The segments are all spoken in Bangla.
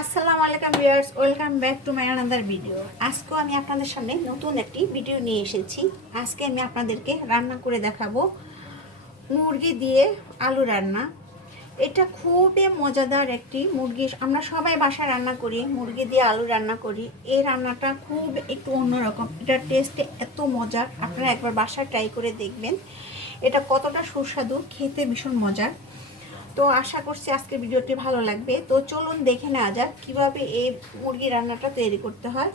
আসসালামু আলাইকুম viewers, welcome back to my another video. আজকেও আমি আপনাদের সামনে নতুন একটি ভিডিও নিয়ে এসেছি। আজকে আমি আপনাদেরকে রান্না করে দেখাবো মুরগি দিয়ে আলু রান্না। এটা খুবই মজাদার একটি মুরগি। আমরা সবাই বাসায় রান্না করি, মুরগি দিয়ে আলু রান্না করি। এই রান্নাটা খুব একটু অন্যরকম। এটার টেস্টে এত মজার। আপনারা একবার বাসায় ট্রাই করে দেখবেন। এটা কতটা সুস্বাদু, খেতে ভীষণ মজার। তো আশা করছি আজকের ভিডিওটি ভালো লাগবে। তো চলুন দেখে নেওয়া যাক কীভাবে এই মুরগি রান্নাটা তৈরি করতে হয়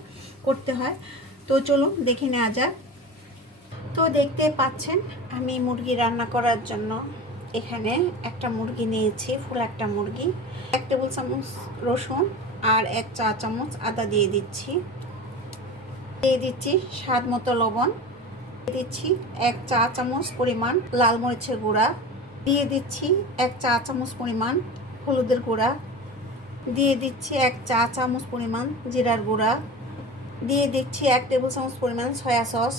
করতে হয়। তো চলুন দেখে নেওয়া যাক। তো দেখতে পাচ্ছেন, আমি মুরগি রান্না করার জন্য এখানে একটা মুরগি নিয়েছি, ফুল একটা মুরগি। এক টেবিল চামচ রসুন আর এক চা চামচ আদা দিয়ে দিচ্ছি। দিয়ে দিচ্ছি স্বাদ মতো লবণ। দিয়ে দিচ্ছি এক চা চামচ পরিমাণ লাল মরিচের গুঁড়া। দিয়ে দিচ্ছি এক চা চামচ পরিমাণ হলুদের গুঁড়া। দিয়ে দিচ্ছি এক চা চামচ পরিমাণ জিরার গুঁড়া। দিয়ে দিচ্ছি এক টেবিল চামচ পরিমাণ সয়া সস।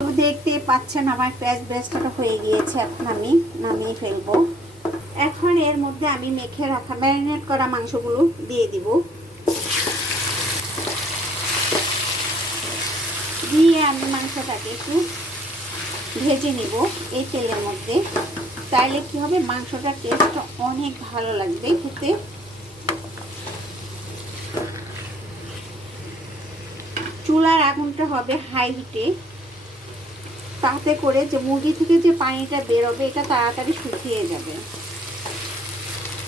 তো দেখতে পাচ্ছেন আমার পেঁয়াজ ব্রেস্টটা হয়ে গিয়েছে, এখন আমি নামিয়ে ফেলব। এখন এর মধ্যে আমি মেখে রাখা ম্যারিনেট করা মাংসগুলো দিয়ে দিব। দিয়ে আমি মাংসটাকে একটু ভেজে নিব এই তেলের মধ্যে। তাইলে কি হবে? মাংসটার টেস্টটা অনেক ভালো লাগবে খেতে। চুলার আগুনটা হবে হাই হিটে তাতে করে যে মুরগি থেকে যে পানিটা বেরোবে, এটা তাড়াতাড়ি শুকিয়ে যাবে।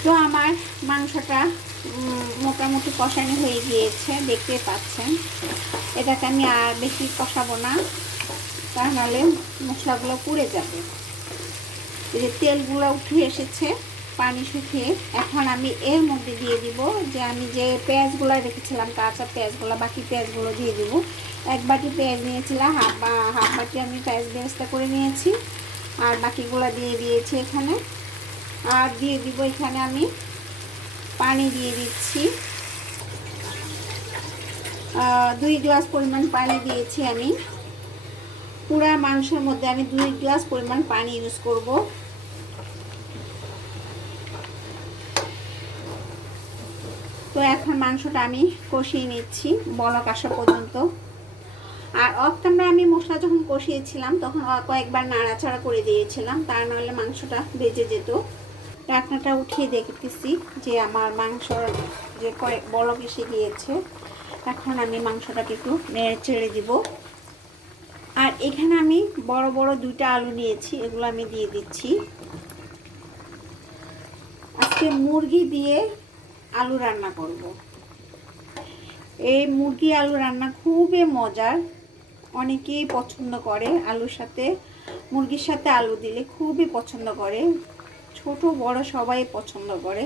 তো আমার মাংসটা মোটামুটি কষানো হয়ে গিয়েছে, দেখতে পাচ্ছেন। এটাকে আমি আর বেশি কষাবো না। তা নাহলে মশলাগুলো পুড়ে যাবে। এই যে তেলগুলো উঠে এসেছে, পানি শুকিয়ে। এখন আমি এর মধ্যে দিয়ে দিব যে আমি যে পেঁয়াজগুলো রেখেছিলাম, কাঁচা পেঁয়াজগুলো, বাকি পেঁয়াজগুলো দিয়ে দিব। এক বাটি পেঁয়াজ নিয়েছিলাম, হাফ বা, হাফ বাটি আমি পেঁয়াজ বেরেস্তা করে নিয়েছি। আর বাকিগুলো দিয়ে দিয়েছি এখানে। আর দিয়ে দিব এখানে আমি পানি দিয়ে দিচ্ছি। দুই গ্লাস পরিমাণ পানি দিয়েছি আমি। পুরা মাংসের মধ্যে আমি দুই গ্লাস পরিমাণ পানি ইউজ করব। তো এখন মাংসটা আমি কষিয়ে নিচ্ছি, বলক আসা পর্যন্ত। আর অফ ক্যামেরা আমি মশলা যখন কষিয়েছিলাম, তখন কয়েকবার নাড়াচাড়া করে দিয়েছিলাম, তা নাহলে মাংসটা বেজে যেত। ঢাকনাটা উঠিয়ে দেখতেছি যে আমার মাংসর যে কয়েক বলক এসে গিয়েছে। এখন আমি মাংসটাকে একটু নেড়ে ছেড়ে দিব। আর এখানে আমি বড় বড় দুইটা আলু নিয়েছি, এগুলো আমি দিয়ে দিচ্ছি। আজকে মুরগি দিয়ে আলু রান্না করব। এই মুরগি আলু রান্না খুবই মজার। অনেকেই পছন্দ করে আলুর সাথে, মুরগির সাথে আলু দিলে খুবই পছন্দ করে। ছোট, বড় সবাই পছন্দ করে।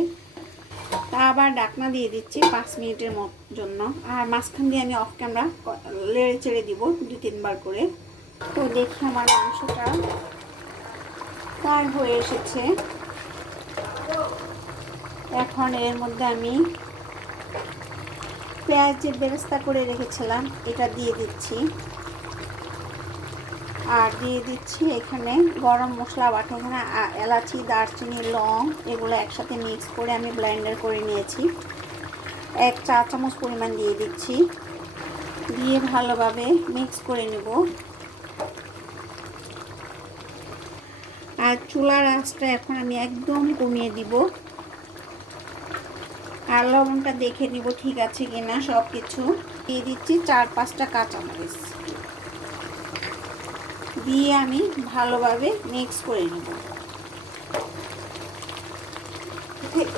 তা আবার ডাকনা দিয়ে দিচ্ছি পাঁচ মিনিটের জন্য। আর মাঝখান দিয়ে আমি অফ ক্যামেরা লেড়ে চেড়ে দিব দু তিনবার করে। তো দেখি আমার মাংসটা প্রায় হয়ে এসেছে। এখন এর মধ্যে আমি পেঁয়াজ যে বেরেস্তা করে রেখেছিলাম, এটা দিয়ে দিচ্ছি। আর দিয়ে দিচ্ছি এখানে গরম মশলা বাটা এখানে এলাচি, দারচিনি, লং, এগুলো একসাথে মিক্স করে আমি ব্লেন্ডার করে নিয়েছি। এক চা চামচ পরিমাণ দিয়ে দিচ্ছি। দিয়ে ভালোভাবে মিক্স করে নেব। আর চুলার আঁচটা এখন আমি একদম কমিয়ে দিব। আর লবণটা দেখে নিব ঠিক আছে কিনা সব কিছু দিয়ে দিচ্ছি চার পাঁচটা কাঁচামরিচ। দিয়ে আমি ভালোভাবে মিক্স করে নেব।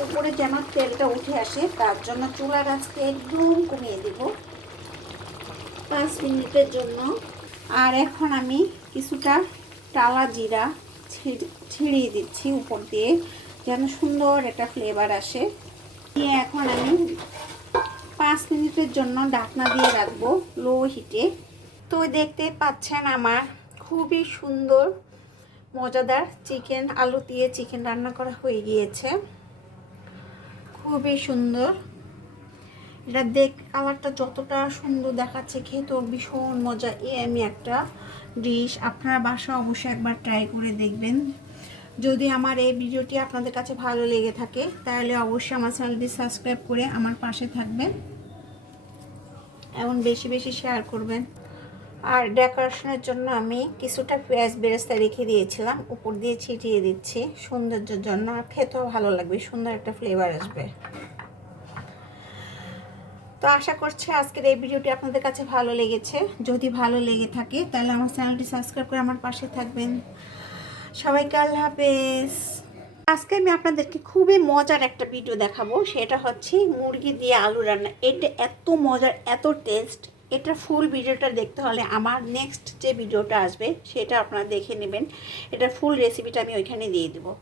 উপরে যেন তেলটা উঠে আসে, তার জন্য চুলার আঁচকে একদম কমিয়ে দেব। পাঁচ মিনিটের জন্য। আর এখন আমি কিছুটা টালা জিরা ছিঁড়িয়ে দিচ্ছি উপর দিয়ে, যেন সুন্দর একটা ফ্লেভার আসে। দিয়ে এখন আমি পাঁচ মিনিটের জন্য ঢাকনা দিয়ে রাখব লো হিটে তো দেখতে পাচ্ছেন আমার খুবই সুন্দর, মজাদার চিকেন, আলু দিয়ে চিকেন রান্না করা হয়ে গিয়েছে। খুবই সুন্দর। এটা দেখ, কালারটা যতটা সুন্দর দেখাচ্ছে খেতেও ভীষণ মজা। এ আমি একটা ডিশ আপনারা বাসা অবশ্যই একবার ট্রাই করে দেখবেন। যদি আমার এই ভিডিওটি আপনাদের কাছে ভালো লেগে থাকে, তাহলে অবশ্যই আমার চ্যানেলটি সাবস্ক্রাইব করে আমার পাশে থাকবেন। এবং বেশি বেশি শেয়ার করবেন। আর ডেকোরেশনের জন্য আমি কিছুটা পেঁয়াজ বেরেস্তা রেখে দিয়েছিলাম। উপর দিয়ে ছিটিয়ে দিচ্ছি সৌন্দর্যের জন্য। আর খেতেও ভালো লাগবে, সুন্দর একটা ফ্লেভার আসবে। তো আশা করছি আজকের এই ভিডিওটি আপনাদের কাছে ভালো লেগেছে। যদি ভালো লেগে থাকে, তাহলে আমার চ্যানেলটি সাবস্ক্রাইব করে আমার পাশে থাকবেন। সবাইকে আল্লাহ হাফেজ। আজকে আমি আপনাদেরকে খুবই মজার একটা ভিডিও দেখাবো। সেটা হচ্ছে মুরগি দিয়ে আলু রান্না। এটা এত মজার, এত টেস্ট এটা ফুল ভিডিওটা দেখতে হলে আমার নেক্সট যে ভিডিওটা আসবে, সেটা আপনারা দেখে নেবেন। এটা ফুল রেসিপিটা আমি ওইখানে দিয়ে দেবো।